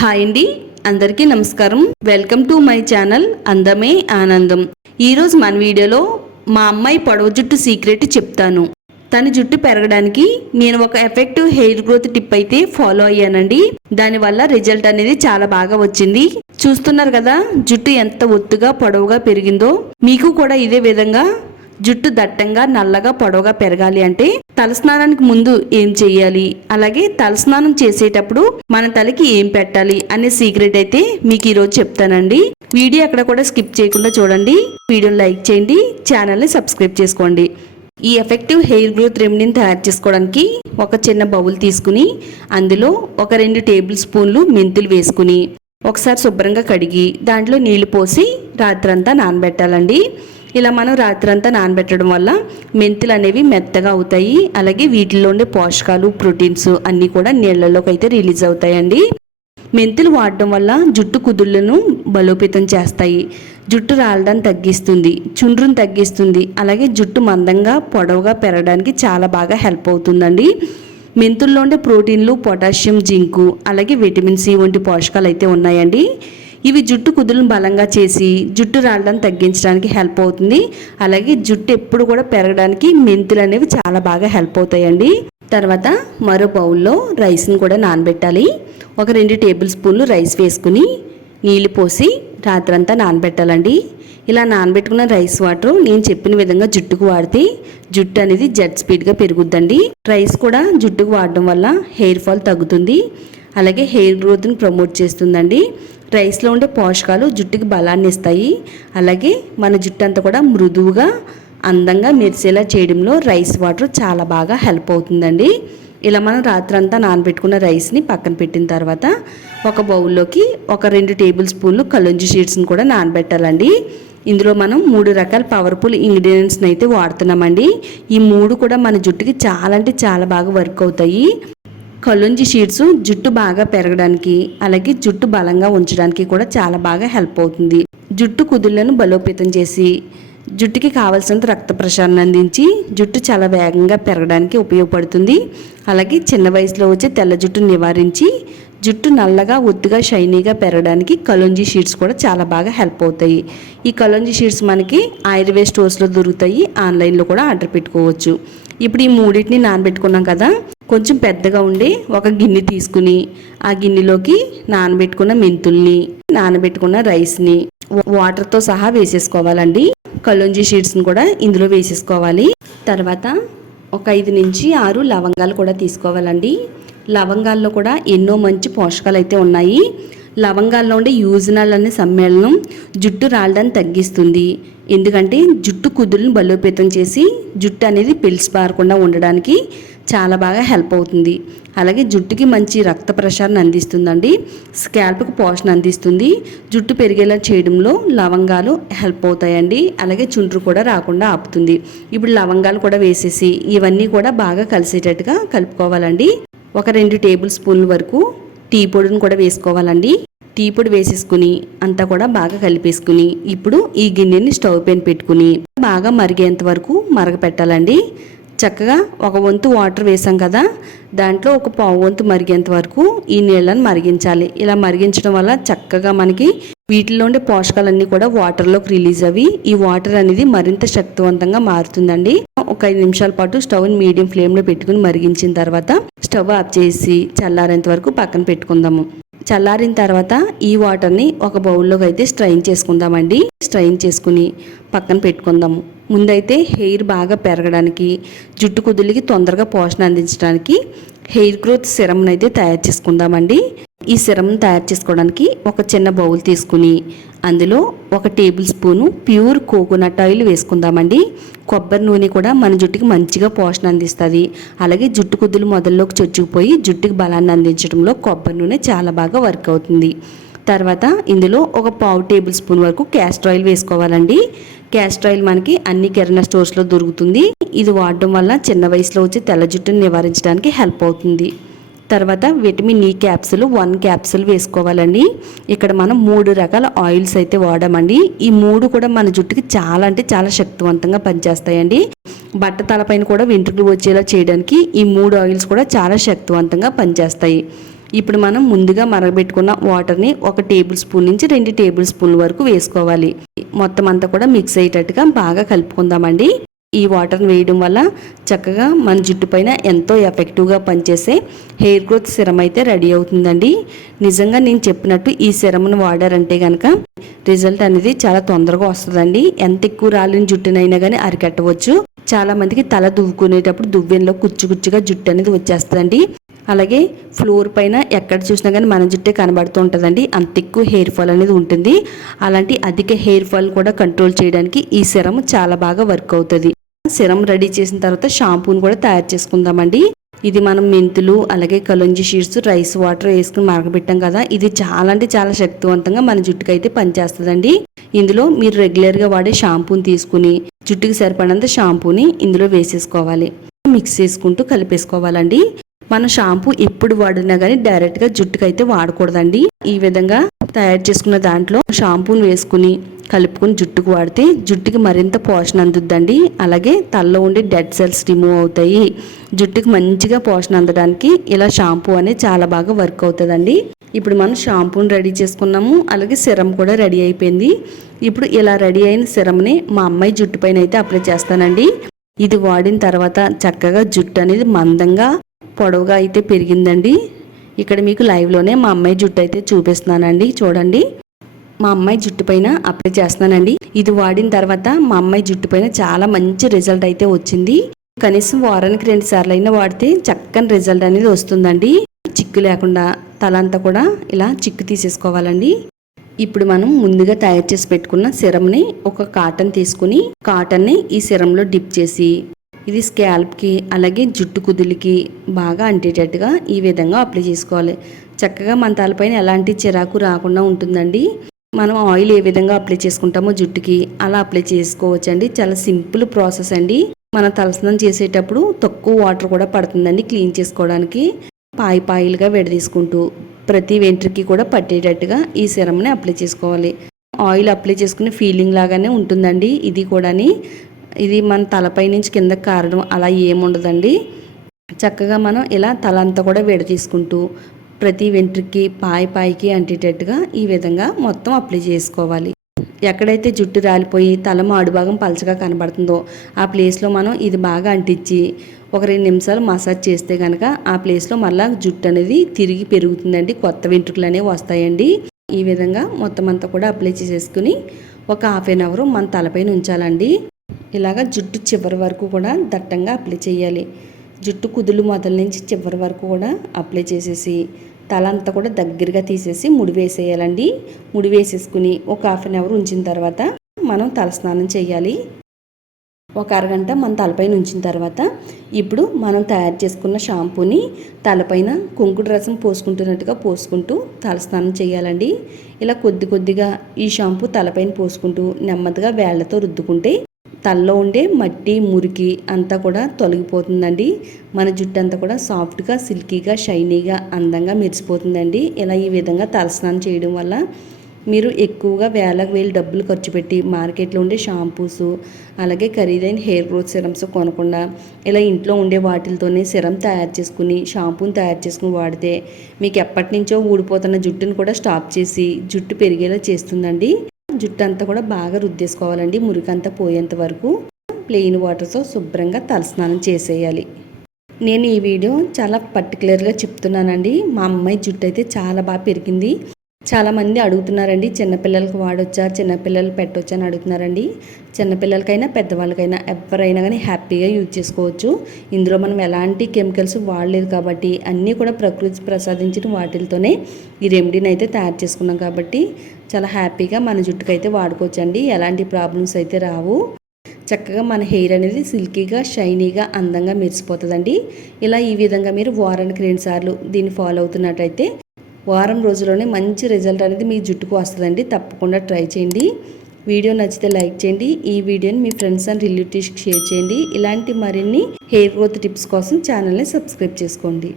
Hi అండి, అందరికీ నమస్కారం. వెల్కమ్ టు మై ఛానల్ అందమే ఆనందం. ఈరోజు మన వీడియోలో మా అమ్మాయి పొడవు జుట్టు సీక్రెట్ చెప్తాను. తన జుట్టు పెరగడానికి నేను ఒక ఎఫెక్టివ్ హెయిర్ గ్రోత్ టిప్ అయితే ఫాలో అయ్యానండి. దానివల్ల రిజల్ట్ అనేది చాలా బాగా వచ్చింది. చూస్తున్నారు కదా జుట్టు ఎంత ఒత్తుగా పొడవుగా పెరిగిందో. మీకు కూడా ఇదే విధంగా జుట్టు దట్టంగా నల్లగా పొడవుగా పెరగాలి అంటే తలస్నానానికి ముందు ఏం చేయాలి, అలాగే తలస్నానం చేసేటప్పుడు మన తలకి ఏం పెట్టాలి అనే సీక్రెట్ అయితే మీకు ఈరోజు చెప్తానండి. వీడియో అక్కడ కూడా స్కిప్ చేయకుండా చూడండి. వీడియోని లైక్ చేయండి, ఛానల్ని సబ్స్క్రైబ్ చేసుకోండి. ఈ ఎఫెక్టివ్ హెయిర్ గ్రోత్ రెమెడీని తయారు చేసుకోవడానికి ఒక చిన్న బౌల్ తీసుకుని అందులో ఒక 2 టేబుల్ స్పూన్లు మెంతులు వేసుకుని ఒకసారి శుభ్రంగా కడిగి దాంట్లో నీళ్లు పోసి రాత్రంతా నానబెట్టాలండి. ఇలా మనం రాత్రంతా నానబెట్టడం వల్ల మెంతులు అనేవి మెత్తగా అవుతాయి. అలాగే వీటిల్లో ఉండే పోషకాలు, ప్రోటీన్స్ అన్నీ కూడా నీళ్లలోకి అయితే రిలీజ్ అవుతాయండి. మెంతులు వాడడం వల్ల జుట్టు కుదుళ్లను బలోపేతం చేస్తాయి, జుట్టు రాలడాన్ని తగ్గిస్తుంది, చుండ్రును తగ్గిస్తుంది, అలాగే జుట్టు మందంగా పొడవుగా పెరగడానికి చాలా బాగా హెల్ప్ అవుతుందండి. మెంతుల్లో ఉండే ప్రోటీన్లు, పొటాషియం, జింకు, అలాగే విటమిన్ సి వంటి పోషకాలు అయితే ఉన్నాయండి. ఇవి జుట్టు కుదులను బలంగా చేసి జుట్టు రాలడాన్ని తగ్గించడానికి హెల్ప్ అవుతుంది. అలాగే జుట్టు ఎప్పుడు కూడా పెరగడానికి మెంతులు అనేవి చాలా బాగా హెల్ప్ అవుతాయండి. తర్వాత మరో బౌల్లో రైస్ని కూడా నానబెట్టాలి. ఒక 2 టేబుల్ స్పూన్లు రైస్ వేసుకుని నీళ్లు పోసి రాత్రంతా నానబెట్టాలండి. ఇలా నానబెట్టుకున్న రైస్ వాటర్ నేను చెప్పిన విధంగా జుట్టుకు వాడితే జుట్టు అనేది జెట్ స్పీడ్గా పెరుగుద్దండి. రైస్ కూడా జుట్టుకు వాడడం వల్ల హెయిర్ ఫాల్ తగ్గుతుంది, అలాగే హెయిర్ గ్రోత్ని ప్రమోట్ చేస్తుందండి. రైస్లో ఉండే పోషకాలు జుట్టుకి బలాన్ని ఇస్తాయి. అలాగే మన జుట్టు అంతా కూడా మృదువుగా అందంగా మెరిసేలా చేయడంలో రైస్ వాటర్ చాలా బాగా హెల్ప్ అవుతుందండి. ఇలా మనం రాత్రంతా నానబెట్టుకున్న రైస్ని పక్కన పెట్టిన తర్వాత ఒక బౌల్లోకి ఒక 2 టేబుల్ స్పూన్లు కలుంజి సీడ్స్ని కూడా నానబెట్టాలండి. ఇందులో మనం 3 రకాల పవర్ఫుల్ ఇంగ్రీడియంట్స్ని అయితే వాడుతున్నామండి. ఈ 3 కూడా మన జుట్టుకి చాలా అంటే చాలా బాగా వర్క్ అవుతాయి. కలుంజి సీడ్స్ జుట్టు బాగా పెరగడానికి అలాగే జుట్టు బలంగా ఉంచడానికి కూడా చాలా బాగా హెల్ప్ అవుతుంది. జుట్టు కుదుళ్లను బలోపేతం చేసి జుట్టుకి కావాల్సినంత రక్త ప్రసరణ అందించి జుట్టు చాలా వేగంగా పెరగడానికి ఉపయోగపడుతుంది. అలాగే చిన్న వయసులో వచ్చే తెల్ల జుట్టును నివారించి జుట్టు నల్లగా ఒత్తుగా షైనీగా పెరగడానికి కలుంజి సీడ్స్ కూడా చాలా బాగా హెల్ప్ అవుతాయి. ఈ కలుంజి సీడ్స్ మనకి ఆయుర్వేద స్టోర్స్లో దొరుకుతాయి, ఆన్లైన్లో కూడా ఆర్డర్ పెట్టుకోవచ్చు. ఇప్పుడు ఈ 3టిని నానబెట్టుకున్నాం కదా, కొంచెం పెద్దగా ఉండే ఒక గిన్నె తీసుకుని ఆ గిన్నెలోకి నానబెట్టుకున్న మెంతుల్ని, నానబెట్టుకున్న రైస్ని వాటర్తో సహా వేసేసుకోవాలండి. కలుంజి సీడ్స్ని కూడా ఇందులో వేసేసుకోవాలి. తర్వాత ఒక 5 నుంచి 6 లవంగాలు కూడా తీసుకోవాలండి. లవంగాల్లో కూడా ఎన్నో మంచి పోషకాలు అయితే ఉన్నాయి. లవంగాల్లో ఉండే యూజినాల్ అనే సమ్మేళనం జుట్టు రాలడాన్ని తగ్గిస్తుంది. ఎందుకంటే జుట్టు కుదురులను బలోపేతం చేసి జుట్టు అనేది పెలిసిపారకుండా ఉండడానికి చాలా బాగా హెల్ప్ అవుతుంది. అలాగే జుట్టుకి మంచి రక్త ప్రసరణ అందిస్తుందండి, స్కాల్ప్కి పోషణ అందిస్తుంది. జుట్టు పెరిగేలా చేయడంలో లవంగాలు హెల్ప్ అవుతాయండి. అలాగే చుండ్రు కూడా రాకుండా ఆపుతుంది. ఇప్పుడు లవంగాలు కూడా వేసేసి ఇవన్నీ కూడా బాగా కలిసేటట్టుగా కలుపుకోవాలండి. ఒక 2 టేబుల్ స్పూన్ల వరకు టీ పొడిని కూడా వేసుకోవాలండి. టీ పొడి వేసేసుకుని అంతా కూడా బాగా కలిపేసుకుని ఇప్పుడు ఈ గిన్నెని స్టవ్ పైన పెట్టుకుని బాగా మరిగేంత వరకు మరగపెట్టాలండి. చక్కగా ఒక వంతు వాటర్ వేసాం కదా, దాంట్లో ఒక పావు వంతు మరిగేంత వరకు ఈ నీళ్ళని మరిగించాలి. ఇలా మరిగించడం వల్ల చక్కగా మనకి వీటిలో ఉండే పోషకాలన్నీ కూడా వాటర్లోకి రిలీజ్ అవి ఈ వాటర్ అనేది మరింత శక్తివంతంగా మారుతుందండి. ఒక 5 నిమిషాల పాటు స్టవ్ని మీడియం ఫ్లేమ్లో పెట్టుకుని మరిగించిన తర్వాత స్టవ్ ఆఫ్ చేసి చల్లారేంత వరకు పక్కన పెట్టుకుందాము. చల్లారిన తర్వాత ఈ వాటర్ని ఒక బౌల్లోకి అయితే స్ట్రైన్ చేసుకుందామండి. స్ట్రైన్ చేసుకుని పక్కన పెట్టుకుందాము. ముందైతే హెయిర్ బాగా పెరగడానికి జుట్టు కుదులకి తొందరగా పోషణ అందించడానికి హెయిర్ గ్రోత్ సిరమ్ని అయితే తయారు చేసుకుందామండి. ఈ సిరమ్ని తయారు చేసుకోవడానికి ఒక చిన్న బౌల్ తీసుకుని అందులో ఒక table spoon pure coconut oil వేసుకుందామండి. కొబ్బరి నూనె కూడా మన జుట్టుకి మంచిగా పోషణ అందిస్తుంది. అలాగే జుట్టు కుదులు మొదల్లోకి చొచ్చుకుపోయి జుట్టుకి బలాన్ని అందించడంలో కొబ్బరి నూనె చాలా బాగా వర్క్ అవుతుంది. తర్వాత ఇందులో ఒక పావు టేబుల్ స్పూన్ వరకు క్యాస్టర్ ఆయిల్ వేసుకోవాలండి. క్యాస్టర్ ఆయిల్ మనకి అన్ని కిరాణా స్టోర్స్లో దొరుకుతుంది. ఇది వాడడం వల్ల చిన్న వయసులో వచ్చే తెల్ల జుట్టును నివారించడానికి హెల్ప్ అవుతుంది. తర్వాత విటమిన్ ఈ క్యాప్సుల్ 1 క్యాప్సుల్ వేసుకోవాలండి. ఇక్కడ మనం 3 రకాల ఆయిల్స్ అయితే వాడామండి. ఈ 3 కూడా మన జుట్టుకి చాలా అంటే చాలా శక్తివంతంగా పనిచేస్తాయండి. బట్ట తలపైన కూడా వెంట్రుకలు వచ్చేలా చేయడానికి ఈ 3 ఆయిల్స్ కూడా చాలా శక్తివంతంగా పనిచేస్తాయి. ఇప్పుడు మనం ముందుగా మరగబెట్టుకున్న వాటర్ని 1 టేబుల్ స్పూన్ నుంచి 2 టేబుల్ స్పూన్ల వరకు వేసుకోవాలి. మొత్తం అంతా కూడా మిక్స్ అయ్యేటట్టుగా బాగా కలుపుకుందామండి. ఈ వాటర్ని వేయడం వల్ల చక్కగా మన జుట్టు పైన ఎంతో ఎఫెక్టివ్గా పనిచేసే హెయిర్ గ్రోత్ సిరం అయితే రెడీ అవుతుందండి. నిజంగా నేను చెప్పినట్టు ఈ సిరంను వాడారంటే కనుక రిజల్ట్ అనేది చాలా తొందరగా వస్తుందండి. ఎంత ఎక్కువ రాలిన జుట్టునైనా కానీ అరికట్టవచ్చు. చాలా మందికి తల దువ్వుకునేటప్పుడు దువ్వెనలో కుచ్చుగా జుట్టు అనేది వచ్చేస్తుందండి. అలాగే ఫ్లోర్ పైన ఎక్కడ చూసినా కానీ మన జుట్టే కనబడుతూ ఉంటుందండి. అంత ఎక్కువ హెయిర్ ఫాల్ అనేది ఉంటుంది. అలాంటి అధిక హెయిర్ ఫాల్ కూడా కంట్రోల్ చేయడానికి ఈ సిరం చాలా బాగా వర్క్ అవుతుంది. సిరం రెడీ చేసిన తర్వాత షాంపూని కూడా తయారు చేసుకుందామండి. ఇది మనం మెంతులు అలాగే కలుంజి షీడ్స్ రైస్ వాటర్ వేసుకుని మరగబెట్టాం కదా, ఇది చాలా అంటే చాలా శక్తివంతంగా మన జుట్టుకు అయితే పనిచేస్తుందండి. ఇందులో మీరు రెగ్యులర్గా వాడే షాంపూని తీసుకుని జుట్టుకి సరిపడినంత షాంపూని ఇందులో వేసేసుకోవాలి. మిక్స్ చేసుకుంటూ కలిపేసుకోవాలండి. మన షాంపూ ఎప్పుడు వాడినా కానీ డైరెక్ట్గా జుట్టుకు అయితే వాడకూడదండి. ఈ విధంగా తయారు చేసుకున్న దాంట్లో షాంపూని వేసుకుని కలుపుకొని జుట్టుకు వాడితే జుట్టుకి మరింత పోషణ అందుద్దండి. అలాగే తలలో ఉండే డెడ్ సెల్స్ రిమూవ్ అవుతాయి. జుట్టుకి మంచిగా పోషణ అందడానికి ఇలా షాంపూ అనేది చాలా బాగా వర్క్ అవుతుందండి. ఇప్పుడు మనం షాంపూని రెడీ చేసుకున్నాము. అలాగే సిరం కూడా రెడీ అయిపోయింది. ఇప్పుడు ఇలా రెడీ అయిన సిరంని మా అమ్మాయి జుట్టు పైన అయితే అప్లై చేస్తానండి. ఇది వాడిన తర్వాత చక్కగా జుట్టు అనేది మందంగా పొడవుగా అయితే పెరిగిందండి. ఇక్కడ మీకు లైవ్లోనే మా అమ్మాయి జుట్టు అయితే చూపిస్తున్నానండి. చూడండి, మా అమ్మాయి జుట్టు పైన అప్లై చేస్తున్నానండి. ఇది వాడిన తర్వాత మా అమ్మాయి జుట్టు పైన చాలా మంచి రిజల్ట్ అయితే వచ్చింది. కనీసం వారానికి 2 సార్లు అయినా వాడితే చక్కని రిజల్ట్ అనేది వస్తుందండి. చిక్కు లేకుండా తలంతా కూడా ఇలా చిక్కు తీసేసుకోవాలండి. ఇప్పుడు మనం ముందుగా తయారు చేసి పెట్టుకున్న సిరంని ఒక కాటన్ తీసుకుని కాటన్ని ఈ సిరంలో డిప్ చేసి ఇది స్కాల్ప్కి అలాగే జుట్టు కుదులకి బాగా అంటేటట్టుగా ఈ విధంగా అప్లై చేసుకోవాలి. చక్కగా మన తలపైన ఎలాంటి చిరాకు రాకుండా ఉంటుందండి. మనం ఆయిల్ ఏ విధంగా అప్లై చేసుకుంటామో జుట్టుకి అలా అప్లై చేసుకోవచ్చండి. చాలా సింపుల్ ప్రాసెస్ అండి. మన తలస్నానం చేసేటప్పుడు తక్కువ వాటర్ కూడా పడుతుందండి క్లీన్ చేసుకోవడానికి. పాయిలుగా విడదీసుకుంటూ ప్రతి వెంట్రుకి కూడా పట్టేటట్టుగా ఈ సిరంని అప్లై చేసుకోవాలి. ఆయిల్ అప్లై చేసుకునే ఫీలింగ్ లాగానే ఉంటుందండి. ఇది మన తలపై నుంచి కిందకి కారడం అలా ఏముండదండి. చక్కగా మనం ఇలా తల అంతా కూడా విడదీసుకుంటూ ప్రతి వెంట్రుకి పాయికి అంటేటట్టుగా ఈ విధంగా మొత్తం అప్లై చేసుకోవాలి. ఎక్కడైతే జుట్టు రాలిపోయి తల మాడుభాగం పలచగా కనబడుతుందో ఆ ప్లేస్లో మనం ఇది బాగా అంటించి ఒక 2 నిమిషాలు మసాజ్ చేస్తే కనుక ఆ ప్లేస్లో మళ్ళీ జుట్టు అనేది తిరిగి పెరుగుతుందండి. కొత్త వెంట్రుకలు అనేవి వస్తాయండి. ఈ విధంగా మొత్తం అంతా కూడా అప్లై చేసేసుకుని ఒక 1/2 అవర్ మన తలపైన ఉంచాలండి. ఇలాగ జుట్టు చివరి వరకు కూడా దట్టంగా అప్లై చేయాలి. జుట్టు కుదులు మొదల నుంచి చివరి వరకు కూడా అప్లై చేసేసి తల అంతా కూడా దగ్గరగా తీసేసి ముడి వేసేయాలండి. ముడి వేసేసుకుని ఒక 1/2 అవర్ ఉంచిన తర్వాత మనం తలస్నానం చేయాలి. ఒక అరగంట మన తలపైన ఉంచిన తర్వాత ఇప్పుడు మనం తయారు చేసుకున్న షాంపూని తలపైన కుంకుడు రసం పోసుకుంటున్నట్టుగా పోసుకుంటూ తలస్నానం చేయాలండి. ఇలా కొద్దిగా ఈ షాంపూ తలపైన పోసుకుంటూ నెమ్మదిగా వేళ్లతో రుద్దుకుంటే తలలో ఉండే మట్టి మురికి అంతా కూడా తొలగిపోతుందండి. మన జుట్టు అంతా కూడా సాఫ్ట్గా సిల్కీగా షైనీగా అందంగా మెరిసిపోతుందండి. ఇలా ఈ విధంగా తలస్నానం చేయడం వల్ల మీరు ఎక్కువగా వేలకు వేలు డబ్బులు ఖర్చు పెట్టి మార్కెట్లో ఉండే షాంపూస్ అలాగే ఖరీదైన హెయిర్ గ్రోత్ సిరమ్స్ కొనకుండా ఇలా ఇంట్లో ఉండే వాటితోనే సిరం తయారు చేసుకుని షాంపూని తయారు చేసుకుని వాడితే మీకు ఎప్పటి నుంచో ఊడిపోతున్న జుట్టును కూడా స్టాప్ చేసి జుట్టు పెరిగేలా చేస్తుందండి. జుట్టు అంతా కూడా బాగా రుద్దేసుకోవాలండి. మురికంతా పోయేంత వరకు ప్లెయిన్ వాటర్తో శుభ్రంగా తలస్నానం చేసేయాలి. నేను ఈ వీడియో చాలా పర్టికులర్గా చెప్తున్నానండి. మా అమ్మాయి జుట్టు అయితే చాలా బాగా పెరిగింది. చాలామంది అడుగుతున్నారండి, చిన్నపిల్లలకు వాడొచ్చా, చిన్నపిల్లలు పెట్టొచ్చా అని అడుగుతున్నారండి. చిన్నపిల్లలకైనా పెద్దవాళ్ళకైనా ఎవరైనా కానీ హ్యాపీగా యూజ్ చేసుకోవచ్చు. ఇందులో మనం ఎలాంటి కెమికల్స్ వాడలేదు కాబట్టి అన్నీ కూడా ప్రకృతి ప్రసాదించిన వాటితోనే ఈ రెమెడీని అయితే తయారు చేసుకున్నాం కాబట్టి చాలా హ్యాపీగా మన జుట్టుకైతే వాడుకోవచ్చండి. ఎలాంటి ప్రాబ్లమ్స్ అయితే రావు. చక్కగా మన హెయిర్ అనేది సిల్కీగా షైనీగా అందంగా మెరిసిపోతుందండి. ఇలా ఈ విధంగా మీరు వారానికి 2 సార్లు దీన్ని ఫాలో అవుతున్నట్టయితే వారం రోజుల్లోనే మంచి రిజల్ట్ అనేది మీ జుట్టుకు వస్తుందండి. తప్పకుండా ట్రై చేయండి. వీడియో నచ్చితే లైక్ చేయండి. ఈ వీడియోని మీ ఫ్రెండ్స్ అండ్ రిలేటివ్స్కి షేర్ చేయండి. ఇలాంటి మరిన్ని హెయిర్ గ్రోత్ టిప్స్ కోసం ఛానల్ని సబ్స్క్రైబ్ చేసుకోండి.